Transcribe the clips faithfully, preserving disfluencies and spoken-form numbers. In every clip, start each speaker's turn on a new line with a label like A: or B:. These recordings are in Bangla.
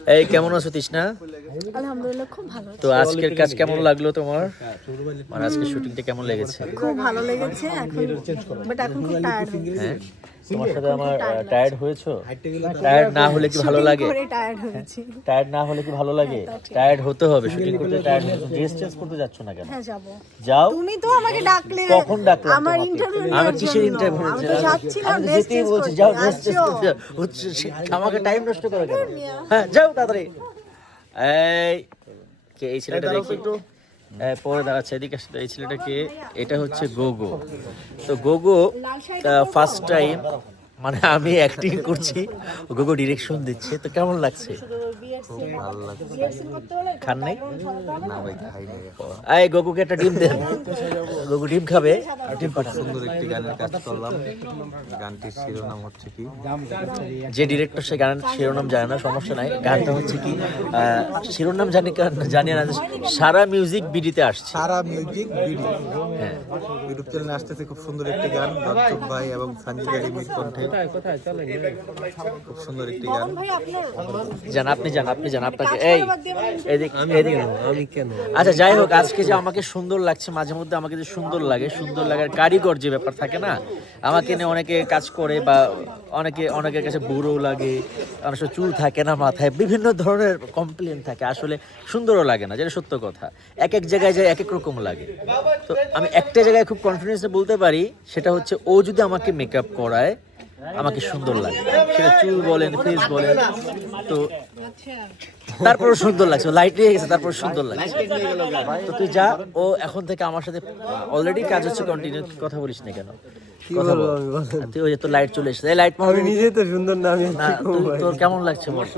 A: এই কেমন আছো তৃষ্ণা?
B: আলহামদুলিল্লাহ খুব ভালো।
A: তো আজকের কাজ কেমন লাগলো তোমার? মানে আজকের শুটিংটা কেমন লেগেছে?
B: খুব ভালো লেগেছে এখন, বাট এখন খুব টায়ার্ড।
A: হ্যাঁ, তোমার সাথে আমার টায়ার্ড হয়েছো? টায়ার্ড না হলে কি ভালো লাগে?
B: টায়ার্ড হয়েছি।
A: টায়ার্ড না হলে কি ভালো লাগে? টায়ার্ড হতে হবে, শুটিং করতে টায়ার্ড হতে। ড্রেস চেঞ্জ করতে যাচ্ছ না কেন?
B: হ্যাঁ যাব।
A: যাও।
B: তুমি তো আমাকে ডাকলে।
A: কখন ডাকলাম?
B: আমার ইন্টারভিউ নিয়ে।
A: আমি কিসের ইন্টারভিউ?
B: আমি তো যাচ্ছিলাম ড্রেস চেঞ্জ করতে।
A: যাও ড্রেস চেঞ্জ করতে। আমাকে টাইম নষ্ট করো কেন? হ্যাঁ যাও তাড়াতাড়ি। এই কে এই ছেলেটা দেখি পরে দাঁড়াচ্ছে, এদিকে আসতে। এই ছেলেটাকে, এটা হচ্ছে গোগো। তো গোগো ফার্স্ট টাইম, মানে আমি অ্যাক্টিং করছি, গোগো ডিরেকশন দিচ্ছে। তো কেমন লাগছে?
C: খুব ভালো লাগছে।
A: খান নাই?
C: না ভাই খাই নাই।
A: এই গোগুকে একটা ডিম দেন। গোগু ডিম খাবে। ডিম পাঠান।
C: সুন্দর একটি গানের কাজ করলাম। গানটির শিরোনাম হচ্ছে কি?
A: যে ডিরেক্টর সে গানের শিরোনাম জানে না, সমস্যা নাই। গানটা হচ্ছে কি, আহ, শিরোনাম জানি জানি না, সারা মিউজিক বিডিতে আসছে।
C: সারা মিউজিক ভিডিও
A: হ্যাঁ,
C: ইউটিউব চ্যানেলে আসতেছে খুব সুন্দর একটি গান, দর্শক ভাই এবং সঞ্জিতা রিমির কণ্ঠে। খুব সুন্দর একটি গান।
B: ভাই আপনার
A: জান আপনি জান আপনি জান আপনাকে এই এদিক এদিক আমি কেন? আচ্ছা যাই হোক, আজকে যে আমাকে সুন্দর লাগছে, মাঝে মধ্যে আমাকে যে সুন্দর লাগে, সুন্দর লাগার কারিগর যে ব্যাপার থাকে না, আমাকে নিয়ে অনেকে কাজ করে, বা অনেকে অনেকের কাছে বুড়ো লাগে, অনেক সময় চুল থাকে না মাথায়, বিভিন্ন ধরনের কমপ্লেন থাকে। আসলে সুন্দরও লাগে না, যেটা সত্য কথা। এক এক জায়গায় যায় এক এক রকম লাগে। তো আমি একটা জায়গায় খুব কনফিডেন্সে বলতে পারি, সেটা হচ্ছে ও যদি আমাকে মেকআপ করায় আমাকে সুন্দর লাগে, সেটা চুল বলেন, ফেস বলেন। তো তারপর সুন্দর লাগছে, লাইট নিয়ে গেছে, তারপর সুন্দর লাগছে। তো তুই যা, ও এখন থেকে আমার সাথে অলরেডি কাজ হচ্ছে, কন্টিনিউ। কথা বলিস না কেন? কথা বল। তুই ওই যে তোর লাইট চলে এসেছে, লাইট মারবি নিজে তো সুন্দর না। তোর কেমন লাগছে বল?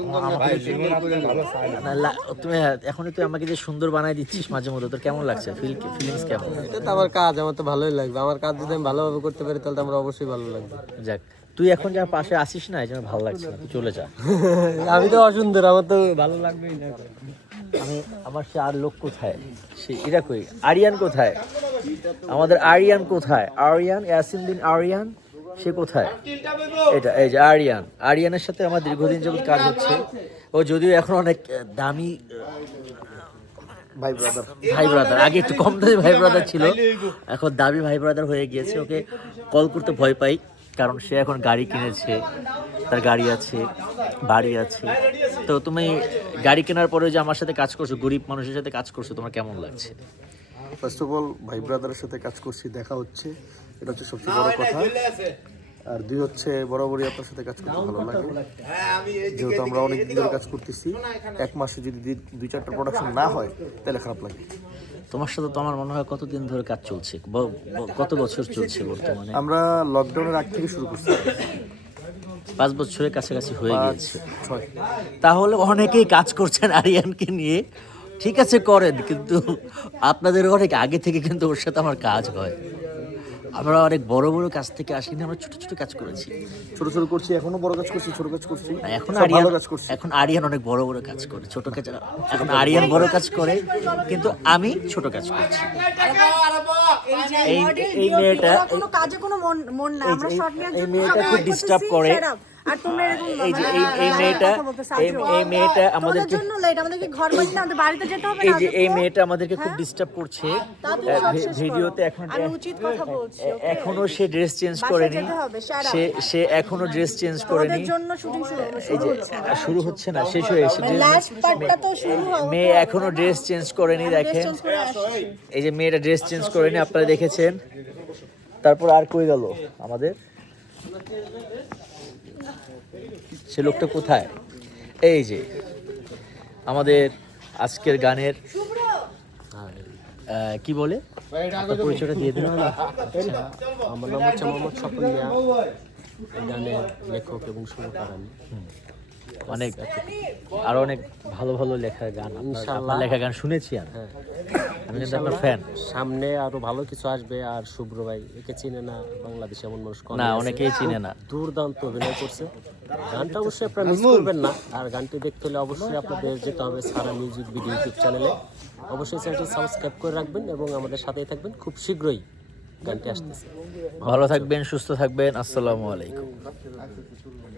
A: তুমি এখনই তুই আমাকে যে সুন্দর বানাই দিচ্ছিস মাঝে মধ্যে, তোর কেমন লাগছে? ফিল ফিলিংস কেমন?
D: এটা তো আমার কাজ, আমার তো ভালোই লাগবে। আমার কাজ যদি আমি ভালোভাবে করতে পারি তাহলে তো আমার অবশ্যই ভালো লাগবে।
A: যাক, তুই এখন যার পাশে আসিস না, এই জন্য ভালো লাগছে না, তুই চলে যা।
D: আমি তো অসুন্দর, আমার তো ভালো লাগবেই না।
A: আমি আমার সে আর লোক কোথায়? সে এরা কই? আরিয়ান কোথায়? আমাদের আরিয়ান কোথায়? আরিয়ান, ইয়াসিন বিন আরিয়ান, সে কোথায়? এটা এই যে আরিয়ান। আরিয়ানের সাথে আমার দীর্ঘদিন যাবত কাজ হচ্ছে। ও যদিও এখন অনেক দামি ভাই ব্রাদার, ভাই ব্রাদার আগে একটু কম দামি ভাই ব্রাদার ছিল, এখন দামি ভাই ব্রাদার হয়ে গিয়েছে। ওকে কল করতে ভয় পাই, কারণ সে এখন গাড়ি কিনেছে, তার গাড়ি আছে, বাড়ি আছে। তো তুমি গাড়ি কেনার পরে যে আমার সাথে কাজ করছো, গরিব মানুষের সাথে কাজ করছো, তোমার কেমন লাগছে?
E: ফার্স্ট অফ অল ভাই ব্রাদারের সাথে কাজ করছি, দেখা হচ্ছে, এটা হচ্ছে সবচেয়ে বড় কথা। আর দুই হচ্ছে বরাবরই আপনার সাথে কাজ করতে ভালো লাগে, যেহেতু আমরা অনেক দিন ধরে কাজ করতেছি। এক মাসে যদি দুই চারটা প্রোডাকশন না হয় তাহলে খারাপ লাগে।
A: তোমার সাথে তো আমার মনে হয় কতদিন ধরে কাজ চলছে, ব- ব- কত বছর চলছে বর্তমানে?
E: আমরা লকডাউনের আগ থেকে শুরু করছি,
A: পাঁচ বছরের কাছাকাছি হয়ে গিয়েছে।
E: ছয়।
A: তাহলে অনেকেই কাজ করছেন আরিয়ানকে নিয়ে, ঠিক আছে করেন, কিন্তু আপনাদের অনেক আগে থেকে কিন্তু ওর সাথে আমার কাজ হয়। আমরা অনেক বড় বড় কাজ থেকে আসিনি, আমরা ছোট ছোট কাজ করেছি।
E: ছোট ছোট করছি, এখনো বড় কাজ করছি, ছোট কাজ করছি,
A: না, এখন
E: সব
A: আরিয়ান
E: ভালো কাজ করছি।
A: এখন আরিয়ান অনেক বড় বড় কাজ করে, ছোট কাজ এখন আরিয়ান বড় কাজ করে, কিন্তু আমি ছোট কাজ করছি। এই এই মেয়েটা
B: কোনো কাজে কোনো মন মন না, আমরা শর্ট নিয়ে
A: এই মেয়েটা খুব ডিস্টার্ব করে।
B: আর তোমরা এরকম
A: এই যে এই এই মেয়েটা এই এই মেয়েটা
B: আমাদের
A: আমাদেরকে
B: জন্য লেট, আমাদেরকে ঘর বাড়ি না, আমাদের বাড়িতে যেতে হবে
A: এই
B: না।
A: যে এই মেয়েটা আমাদেরকে খুব ডিস্টার্ব করছে
B: তা তুমি সব শেষ করো।
A: ভিডিওতে। এখন
B: আমি উচিত কথা বলছি, okay?
A: এখনো সে ড্রেস চেঞ্জ
B: বাসায়
A: করেনি,
B: যেতে হবে, shut up.
A: সে সে এখনো ড্রেস চেঞ্জ করেনি।
B: তোমাদের জন্য শুটিং শুরু
A: এই যে শুরু হচ্ছে না, শেষ হয়ে এসেছে।
B: লাস্ট পার্টটা তো শুরু হবে।
A: মেয়ে এখনো ড্রেস চেঞ্জ করেনি, দেখেন এই যে মেয়েটা ড্রেস চেঞ্জ করেনি, আপনারা দেখেছেন। তারপর আর কই গেল আমাদের সে লোকটা কোথায়? এই যে আমাদের আজকের গানের আহ, কি বলে, আপনার পরিচয়টা দিয়ে দিন।
D: আমার নাম হচ্ছে মোহাম্মদ স্বপন মিয়া, গানের লেখক এবং সুরকার আমি।
A: অনেক আরো অনেক ভালো ভালো লেখা গান, আপনার- আপনার লেখা গান শুনেছি আমি। আমি কিন্তু আপনার ফ্যান।
D: সামনে আরো ভালো কিছু আসবে। আর শুভ্র ভাই, একে চিনে না বাংলাদেশে এমন মানুষ কম
A: না,
D: আছে।
A: অনেকেই চিনে না।
D: দুর্দান্ত অভিনয় করছে। গানটা অবশ্যই আপনারা মিস করবেন না। আর গানটি দেখতে হলে অবশ্যই আপনাদের যেতে হবে সারা মিউজিক ভিডিও ইউটিউব চ্যানেলে। অবশ্যই চ্যানেলটি সাবস্ক্রাইব করে রাখবেন এবং আমাদের সাথেই থাকবেন। খুব শীঘ্রই গানটি আসতেছে।
A: ভালো থাকবেন, সুস্থ থাকবেন। আসসালামু আলাইকুম।